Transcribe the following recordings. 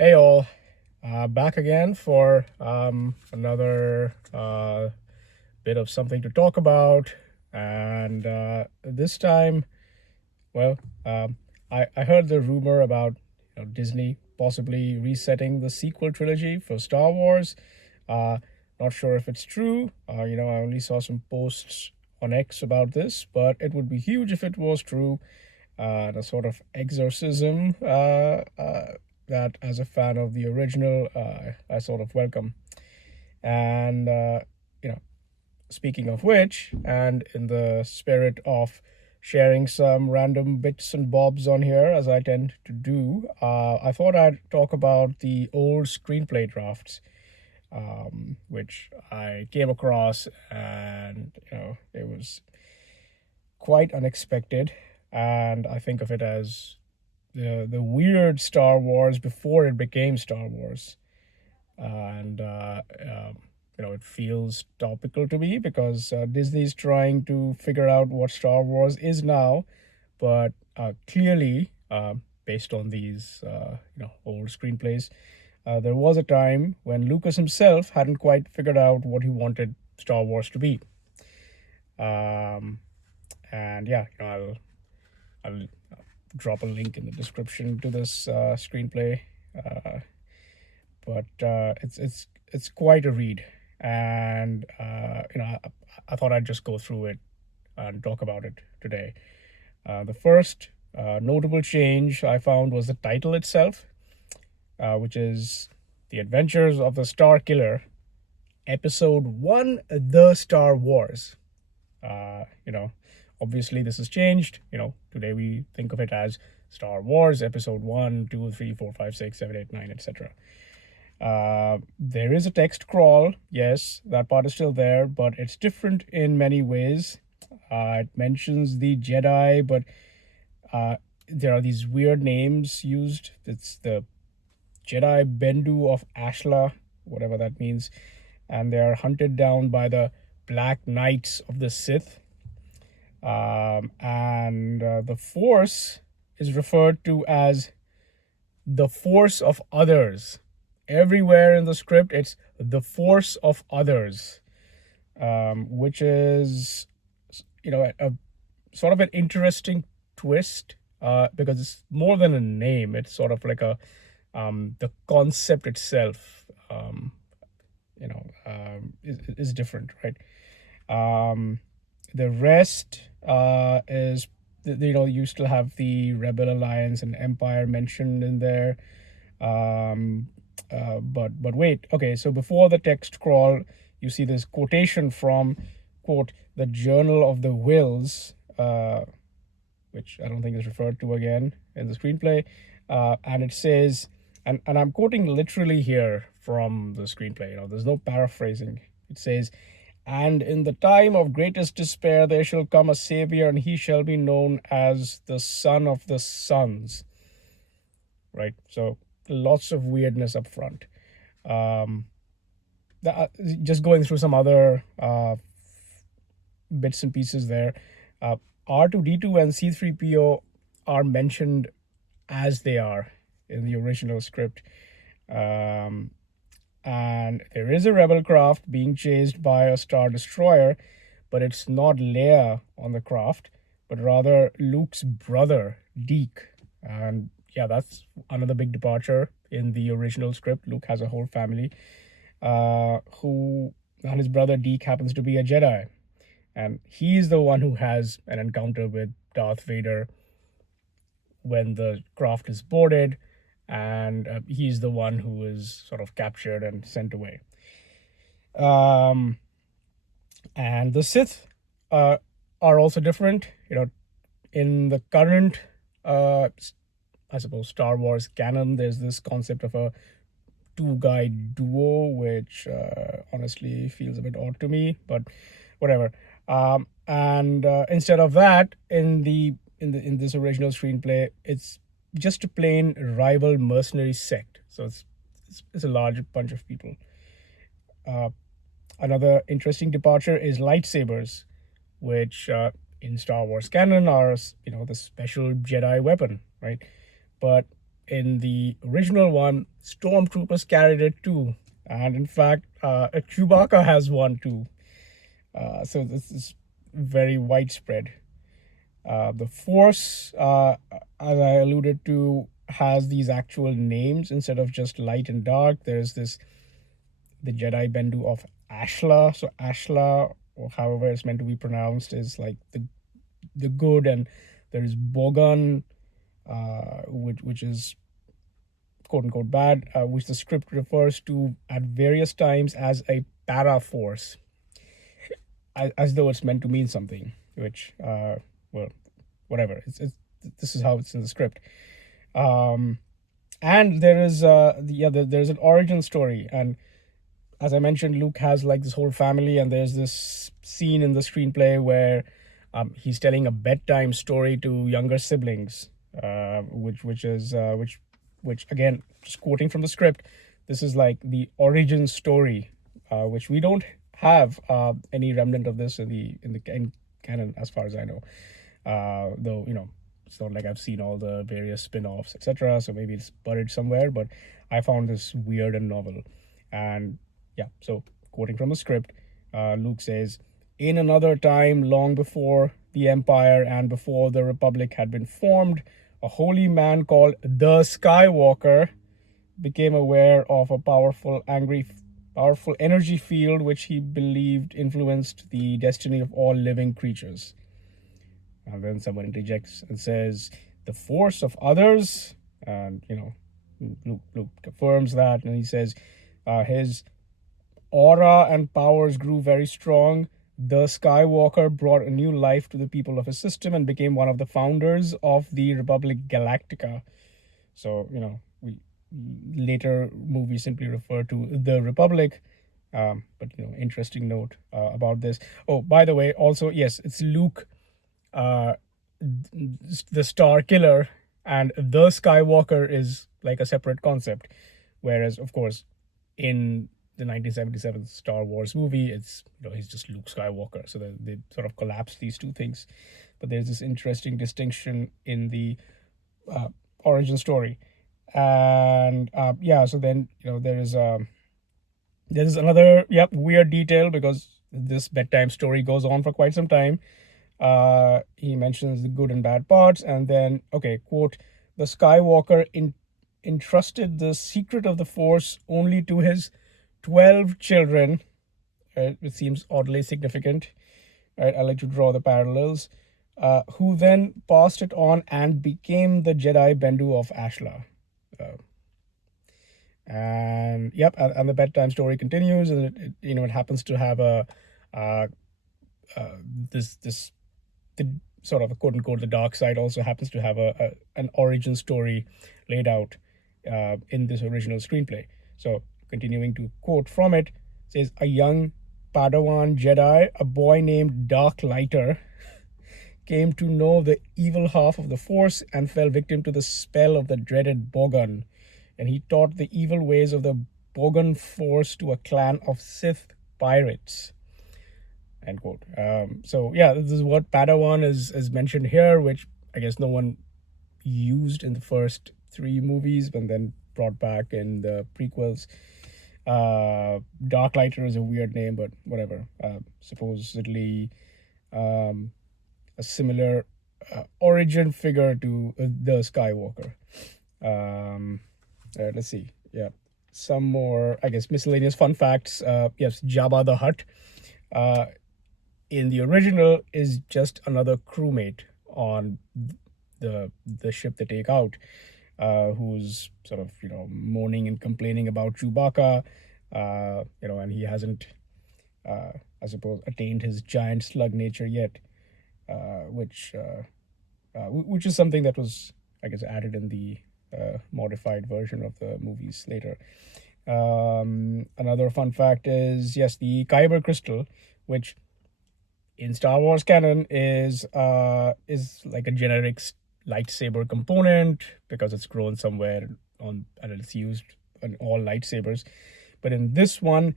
Hey all, back again for another bit of something to talk about. And this time, well, I heard the rumor about Disney possibly resetting the sequel trilogy for Star Wars. Uh, Not sure if it's true. I only saw some posts on X about this, but it would be huge if it was true. The sort of exorcism that, as a fan of the original, I sort of welcome. And, you know, speaking of which, and in the spirit of sharing some random bits and bobs on here, as I tend to do, I thought I'd talk about the old screenplay drafts, which I came across, and, it was quite unexpected. And I think of it as the weird Star Wars before it became Star Wars. And it feels topical to me because Disney's trying to figure out what Star Wars is now, but clearly, based on these old screenplays, there was a time when Lucas himself hadn't quite figured out what he wanted Star Wars to be. Um, and yeah, I'll drop a link in the description to this screenplay. Uh, but it's quite a read, and I thought I'd just go through it and talk about it today. The first notable change I found was the title itself, which is The Adventures of the Starkiller, Episode 1, The Star Wars. Uh, you know, Obviously this has changed. Today we think of it as Star Wars Episode 1, 2, 3, 4, 5, 6, 7, 8, 9, etc. There is a text crawl. Yes, that part is still there, but it's different in many ways. It mentions the Jedi, but there are these weird names used. It's the Jedi Bendu of Ashla, whatever that means, and they are hunted down by the Black Knights of the Sith. And the Force is referred to as the Force of Others. Everywhere in the script, it's the Force of Others, which is, a sort of an interesting twist, because it's more than a name. It's sort of like the concept itself, is different, right? The rest is, you still have the Rebel Alliance and Empire mentioned in there. But wait, okay, so before the text crawl, you see this quotation from, quote, the Journal of the Whills, which I don't think is referred to again in the screenplay. And it says, and I'm quoting literally here from the screenplay, there's no paraphrasing. It says, and in the time of greatest despair there shall come a savior, and he shall be known as the Son of the Sons. Right? So lots of weirdness up front. Just going through some other bits and pieces there. R2D2 and C3PO are mentioned as they are in the original script. And there is a rebel craft being chased by a Star Destroyer, but it's not Leia on the craft, but rather Luke's brother, Deke. And yeah, that's another big departure in the original script. Luke has a whole family, and his brother Deke happens to be a Jedi. And he's the one who has an encounter with Darth Vader when the craft is boarded, and he's the one who is sort of captured and sent away. And the Sith are also different. In the current, I suppose, Star Wars canon, there's this concept of a two-guy duo, which honestly feels a bit odd to me, but whatever. And instead of that, in this original screenplay, it's just a plain rival mercenary sect. So it's a large bunch of people. Another interesting departure is lightsabers, which in Star Wars canon are the special Jedi weapon, right? But in the original one, stormtroopers carried it too, and in fact, Chewbacca has one too. So this is very widespread. The Force, as I alluded to, has these actual names instead of just light and dark. There's the Jedi Bendu of Ashla. So Ashla, or however it's meant to be pronounced, is like the good, and there is Bogan, which is quote unquote bad, which the script refers to at various times as a para force, as though it's meant to mean something. Which, well, whatever. It's this is how it's in the script. And there is there's an origin story, and as I mentioned, Luke has like this whole family, and there's this scene in the screenplay where he's telling a bedtime story to younger siblings, which again, just quoting from the script, this is like the origin story, which we don't have any remnant of this in canon as far as I know. Though it's not like I've seen all the various spin-offs, etc. So maybe it's buried somewhere, but I found this weird and novel. And yeah, so quoting from the script, Luke says, "In another time, long before the Empire and before the Republic had been formed, a holy man called the Skywalker became aware of a powerful energy field which he believed influenced the destiny of all living creatures." And then someone interjects and says, "The force of others," and Luke confirms that, and he says, his aura and powers grew very strong. The Skywalker brought a new life to the people of his system and became one of the founders of the Republic Galactica. So, we later movies simply refer to the Republic. But, interesting note about this. Oh, by the way, also, yes, it's Luke, the Starkiller, and the Skywalker is like a separate concept. Whereas, of course, in the 1977 Star Wars movie, it's he's just Luke Skywalker. So they sort of collapse these two things. But there's this interesting distinction in the origin story, and so then there's another weird detail, because this bedtime story goes on for quite some time. He mentions the good and bad parts, and then quote, "The Skywalker entrusted the secret of the Force only to his 12 children." It seems oddly significant. I like to draw the parallels. Who then passed it on and became the Jedi Bendu of Ashla. And the bedtime story continues, and it happens to have a the sort of a quote unquote the dark side also happens to have an origin story laid out in this original screenplay. So continuing to quote from it, says, "A young Padawan Jedi, a boy named Dark Lighter, came to know the evil half of the Force and fell victim to the spell of the dreaded Bogan. And he taught the evil ways of the Bogan Force to a clan of Sith pirates." End quote. So this is what Padawan is mentioned here, which I guess no one used in the first three movies, but then brought back in the prequels. Dark Lighter is a weird name, but whatever. Supposedly a similar origin figure to the Skywalker. Let's see. Some more, I guess, miscellaneous fun facts. Yes, Jabba the Hutt in the original is just another crewmate on the ship they take out, who's sort of moaning and complaining about Chewbacca, and he hasn't I suppose attained his giant slug nature yet, which is something that was, I guess, added in the modified version of the movies later. Another fun fact is, yes, the Kyber crystal, which in Star Wars canon is like a generic lightsaber component because it's grown somewhere and it's used in all lightsabers. But in this one,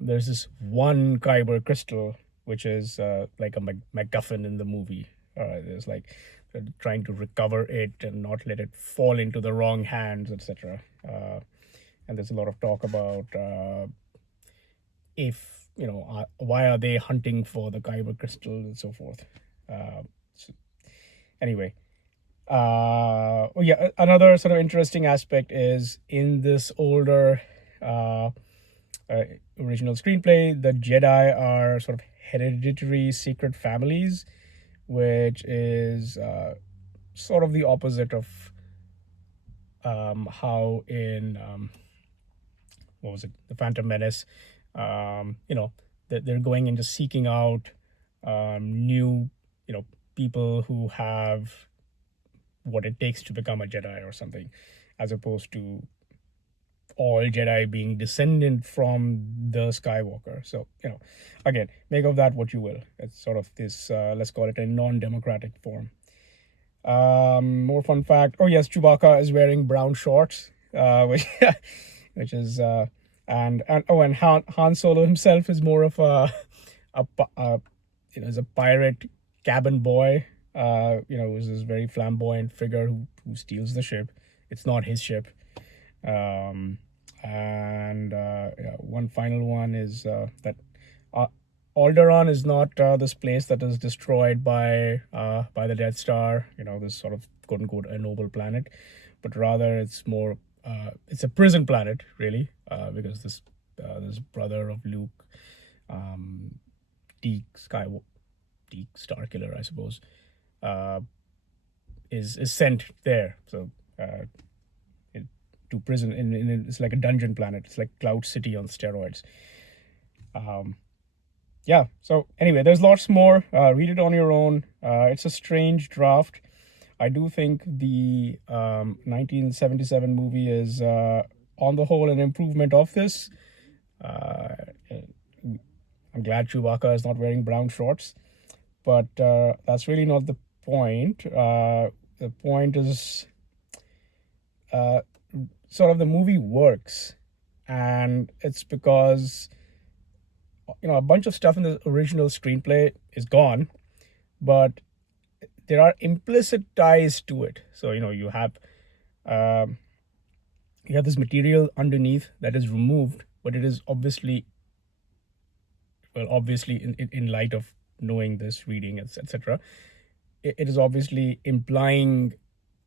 there's this one Kyber crystal which is like a MacGuffin in the movie. There's trying to recover it and not let it fall into the wrong hands, etc. And there's a lot of talk about if why are they hunting for the kyber crystal and so forth. So anyway, yeah, another sort of interesting aspect is in this older uh, uh, original screenplay, the Jedi are sort of hereditary secret families, which is sort of the opposite of how in what was it, the Phantom Menace, that they're going into seeking out new, people who have what it takes to become a Jedi or something, as opposed to all Jedi being descendant from the Skywalker. So, again, make of that what you will. It's sort of this, let's call it a non-democratic form. More fun fact. Oh yes, Chewbacca is wearing brown shorts, which is and Han Solo himself is more of a is a pirate cabin boy. Who's this very flamboyant figure who steals the ship. It's not his ship. And yeah, one final one is that uh, Alderaan is not this place that is destroyed by the Death Star. This sort of quote unquote a noble planet, but rather it's more it's a prison planet really, because this brother of Luke, Deke Starkiller, I suppose, uh, is sent there. So. To prison it's like a dungeon planet. It's like Cloud City on steroids. Yeah, so anyway, there's lots more. Read it on your own. It's a strange draft. I do think the 1977 movie is on the whole an improvement of this. I'm glad Chewbacca is not wearing brown shorts, but that's really not the point. The point is sort of the movie works, and it's because a bunch of stuff in the original screenplay is gone, but there are implicit ties to it. So you have this material underneath that is removed, but it is obviously in light of knowing this, reading, etc., it is obviously implying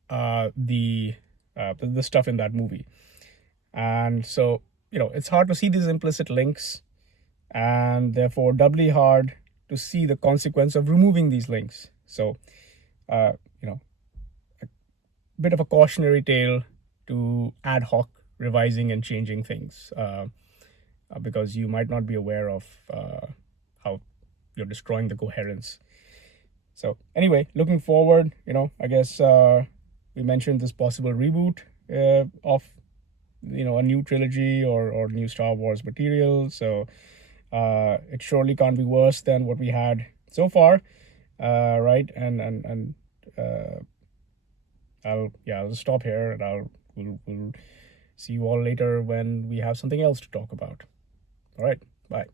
the stuff in that movie. And so it's hard to see these implicit links, and therefore doubly hard to see the consequence of removing these links. So a bit of a cautionary tale to ad hoc revising and changing things, because you might not be aware of how you're destroying the coherence. So anyway, looking forward, I guess we mentioned this possible reboot of a new trilogy or new Star Wars material. So it surely can't be worse than what we had so far, right? And I'll just stop here, and we'll see you all later when we have something else to talk about. All right, bye.